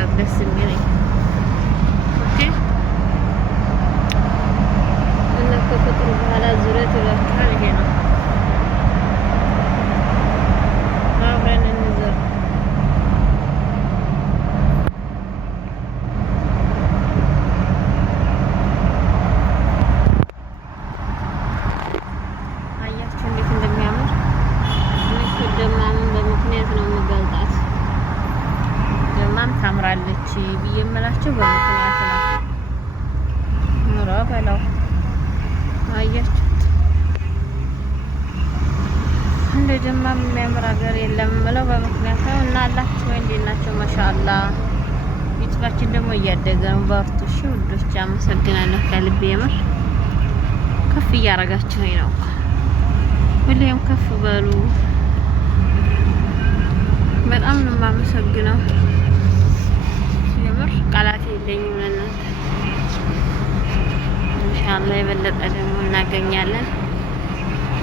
መቅረጽ ደስ የሚለኝ። ኦኬ እና ከፍጥሩ በኋላ ዙረት ይላችኋል። ይሄ ነው አብረን እንዘር አያችሁ እንዴት እንደሚያምር። እኔ ደማምን በምክንያት ነው የምገልጣት። ደማም ታምራለች ብዬ የምላችሁ በምክንያት ነው። ኑሮ በለው አያችሁት። እንደ ደማም የሚያምር ሀገር የለም የምለው በምክንያት ነው። እና አላችሁ ወይ እንዴት ናቸው? ማሻአላ ዩቲዩባችን ደግሞ እያደገ ነው። በርቱ እሺ ውዶች፣ አመሰግናለሁ ከልቤ። የምር ከፍ እያረጋችሁኝ ነው። ሁሌም ከፍ በሉ። በጣም ነው የማመሰግነው። የምር ቃላት የለኝም ለእናንተ። ኢንሻአላህ የበለጠ ደግሞ እናገኛለን።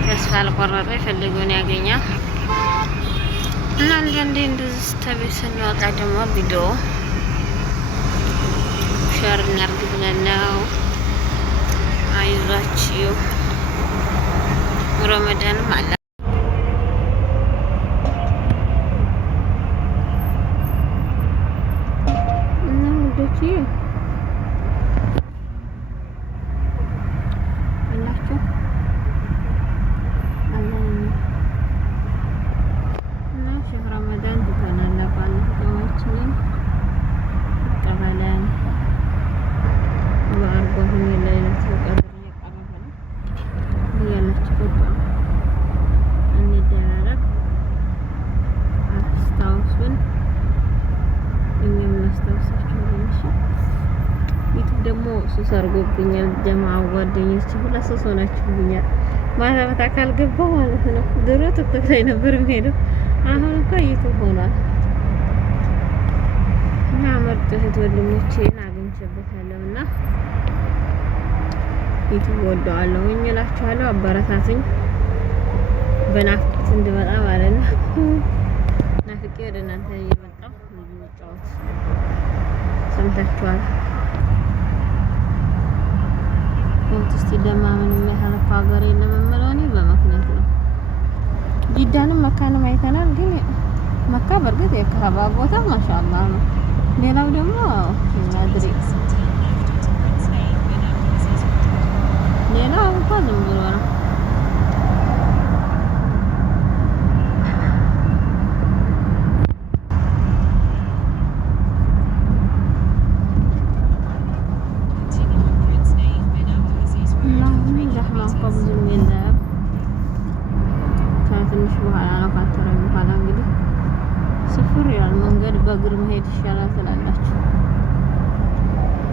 ተስፋ አልቆረጠ የፈለገውን ያገኛል። እና አንዳንዴ እንደዚህ ተቤት ስንወጣ ደግሞ ቪዲዮ ሸር እናድርግ ብለን ነው። አይዟችሁ ረመዳንም አለ እና ውዶቼ አላችሁ እና ሼህ ረመዳን ትተናል። ባለፈው ተባለን ወአርባሁን ለይለቱል ቀድር እየቀረበ ነው ያላችሁ ቆጣ እንደራረብ አስታውሱን። እኛም ማስታወሳችሁ ነው። ዩቲዩብ ደግሞ ሱስ አድርጎብኛል። ጀማዓ ጓደኞቼ ሁለት ሶስት ሆናችሁብኛል። ማታ ማታ ካልገባ ማለት ነው። ድሮ ቲክቶክ ላይ ነበር የምሄደው፣ አሁን እንኳን ዩቲዩብ ሆኗል። እና ምርጥ እህት ወንድሞቼን አግኝቼበታለሁ እና ዩቲዩብ ወደዋለሁ እላችኋለሁ። አበረታቱኝ በናፍቆት እንድመጣ ማለት ነው። ናፍቄ ወደ እናንተ እየመጣሁ እንጫወት ሰምታችኋል። እስቲ ደማምን የሚያህል እኮ ሀገር የለም የምለው እኔ በምክንያት ነው። ጂዳንም መካንም አይተናል። ግን መካ በእርግጥ የካባ ቦታ ማሻአላህ ነው። ሌላው ደግሞ ማድሪ ሌላው እንኳን ዝም ብሎ ነው። ትንሽ በኋላ ነው ካተረኝ በኋላ እንግዲህ ስፍር ያለ መንገድ በእግር መሄድ ይሻላል ትላላችሁ።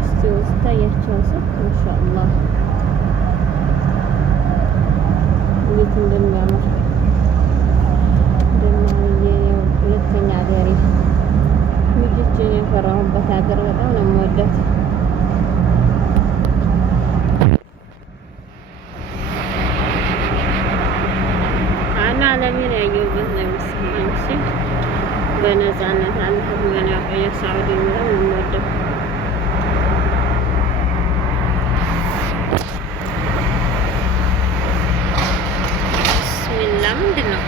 እስቲ ወስታያቸው ሰው ማሻአላህ እንዴት እንደሚያምር ደግሞ ሁለተኛ ሀገሬ ልጆቼ የፈራሁበት ሀገር በጣም ነው የምወዳት። ዓለምን ያየሁበት ነው የሚሰማኝ። እሺ በነፃነት አላህ ምን ያቆየ ሳውዲ ነው የምወደው። ቢስሚላ ምንድን ነው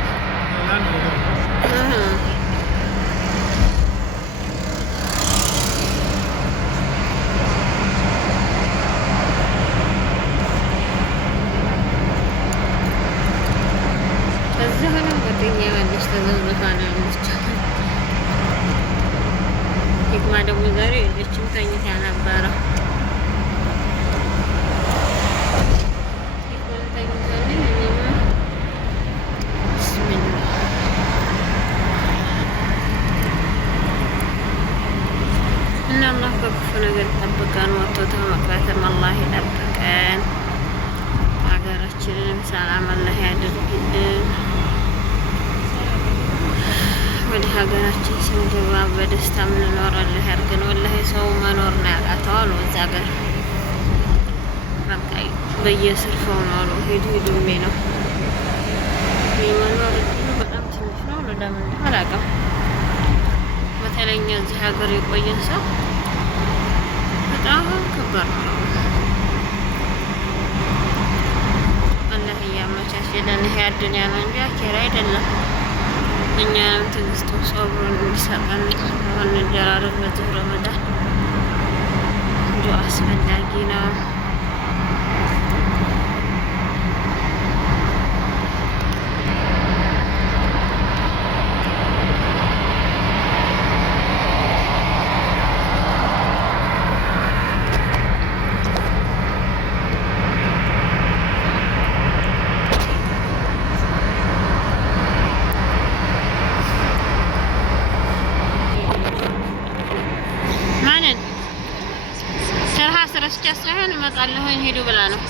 ያለች ተዘዝፋ ነው ያለች። ሂክማ ደግሞ ዛሬ የለችም ተኝታ ነበረ። እና አላህ ከክፉ ነገር ይጠብቀን፣ ወጥቶ ተመቅረትም አላህ ይጠብቀን፣ ሀገራችንንም ሰላም አላህ ያድርግልን። ወደ ሀገራችን ስንገባ በደስታ የምንኖር አላህ ያድርገን። ወላሂ ሰው መኖር ነው ያቃተው አሉ እዛ ሀገር። በቃ በየስርፈው ነው አሉ ሂዱ ሂዱሜ ነው የመኖር እድሉ በጣም ትንሽ ነው። ለምን አላውቅም። በተለይኛ እዚህ ሀገር የቆየን ሰው በጣም ከባድ ነው። አላህ ያመቻችልን። ይሄ አዱንያ ነው እንጂ አኺራ አይደለም። እኛም ትዕግስቱ ሶብሩን እንዲሰጠን እንደራረግ። በዚህ ረመዳን ዱዓ አስፈላጊ ነው። እመጣለሁኝ ሄዱ ብላ ነው።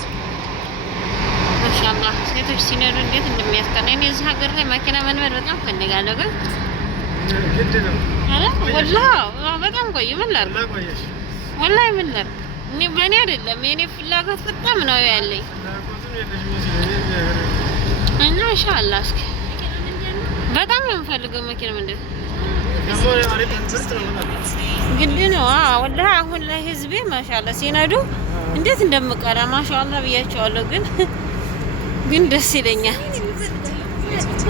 ማሻአላህ ሴቶች ሲነዱ እንዴት እንደሚያስቀና። እኔ እዚህ ሀገር ላይ መኪና መልመድ በጣም ፈልጋለሁ፣ ግን ግድ ነው አለ ወላሂ በጣም ቆይ። ምን ላድርግ ወላሂ ምን ላድርግ? እኔ በእኔ አይደለም የኔ ፍላጎት በጣም ነው ያለኝ እና ኢንሻአላህ እስኪ በጣም ነው የምፈልገው መኪና ምንድን ግድ ነው ወላሂ። አሁን ላይ ህዝቤ ማሻአላህ ሲነዱ እንዴት እንደምቀራ ማሻአላህ ብያቸዋለሁ። ግን ደስ ይለኛል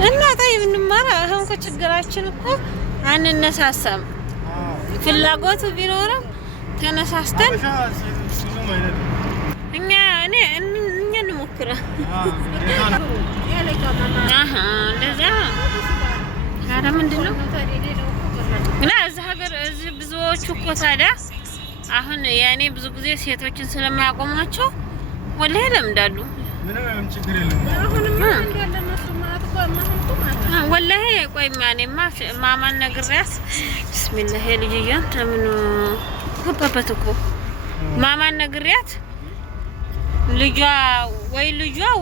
እና ታይም እንማራ። አሁን ከችግራችን እኮ አንነሳሳም። ፍላጎቱ ቢኖርም ተነሳስተን እኛ እንሞክራ። እንደዛ ታዲያ ምንድን ነው እና እዚህ ሀገር እዚህ ብዙዎቹ እኮ ታዲያ አሁን ያኔ ብዙ ጊዜ ሴቶችን ስለማያቆማቸው ወላሂ ለምዳሉ። ምንም ችግር የለም ወላሂ። ቆይ ማኔማ ማማን ነግሬያት ቢስሚላህ ልጅያን ተምኑ ገባበት እኮ ማማን ነግሬያት ልጇ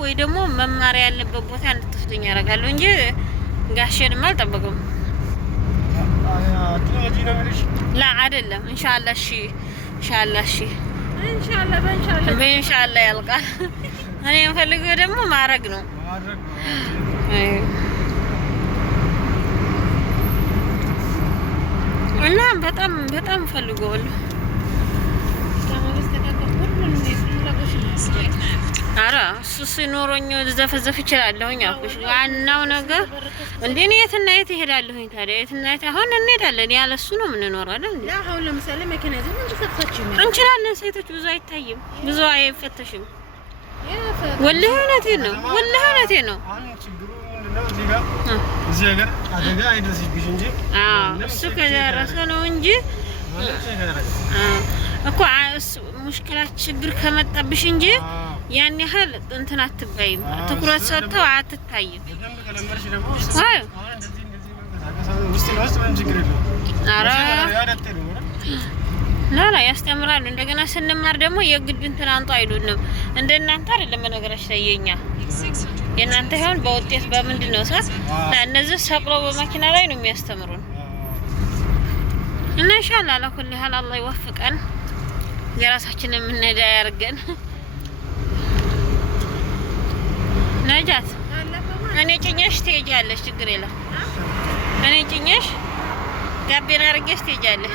ወይ ደግሞ መማሪያ ያለበት ቦታ እንድትወስደኝ ያደርጋለሁ እንጂ ጋሼንማ አልጠበቅም። ላ አይደለም ኢንሻአላህ እሺ ኢንሻአላህ እሺ በኢንሻአላህ ያልቃል። እኔ የምፈልገው ደግሞ ማረግ ነው። እና በጣም ፈልገዋለሁ። አረ እሱ ሲኖረኝ ዘፈዘፍ ይችላለሁኝ አልኩሽ። ዋናው ነገር እንደኔ የትና የት እሄዳለሁኝ ታዲያ? የትና የት አሁን እንሄዳለን። ያለሱ ነው የምንኖረው አይደል እንዴ? አሁን ለምሳሌ መኪና ይዘን እንችላለን። ሴቶች ብዙ አይታይም፣ ብዙ አይፈተሽም። ወላሂ እውነቴን ነው፣ ወላሂ እውነቴን ነው። እዚህ ሀገር አደጋ አይደርስብሽ እንጂ እሱ ከደረሰ ነው እንጂ እኮ ሙሽኪላ ችግር ከመጣብሽ እንጂ ያን ያህል እንትን አትባይም። ትኩረት ሰጥተው አትታይም። ላ ያስተምራሉ። እንደገና ስንማር ደግሞ የግድ እንትን አንጡ አይሉንም። እንደናንተ አይደለም። በነገራችን ላይ የእናንተ ይሁን በውጤት በምንድን ነው ሰዓት እነዚህ ሰቅሎ በመኪና ላይ ነው የሚያስተምሩን። እና ኢንሻአላህ ለኩል ሀል አላህ ይወፍቀን፣ የራሳችንን የምንሄዳ ያርገን። ነጃት እኔ ጭኛሽ ትሄጃለሽ፣ ችግር የለም። እኔ ጭኛሽ ጋቤና አድርጌሽ ትሄጃለሽ።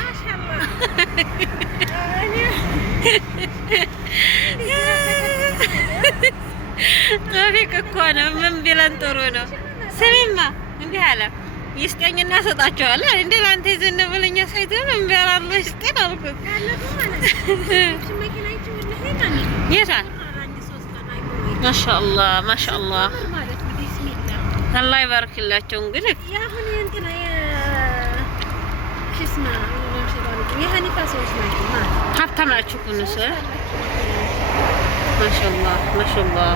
ቶፊቅ እኮ ነው። ምን ቢለን ጥሩ ነው። ስሚማ እንዲህ አለ ይስጠኝና ሰጣቸዋለሁ። እንዴ ላንተ ይዘን ብለኛ ሳይተን እንበራለሁ ይስጠን አልኩት። የታ ማሻአላህ ማሻአላህ አላህ ይባርክላቸው። እንግዲህ ያሁን እንትና ሽስማ የሀኒፋ ሰዎች ናቸው ማለት ሀብታም ናቸው እኮ እነሱ። ማሻአላህ ማሻአላህ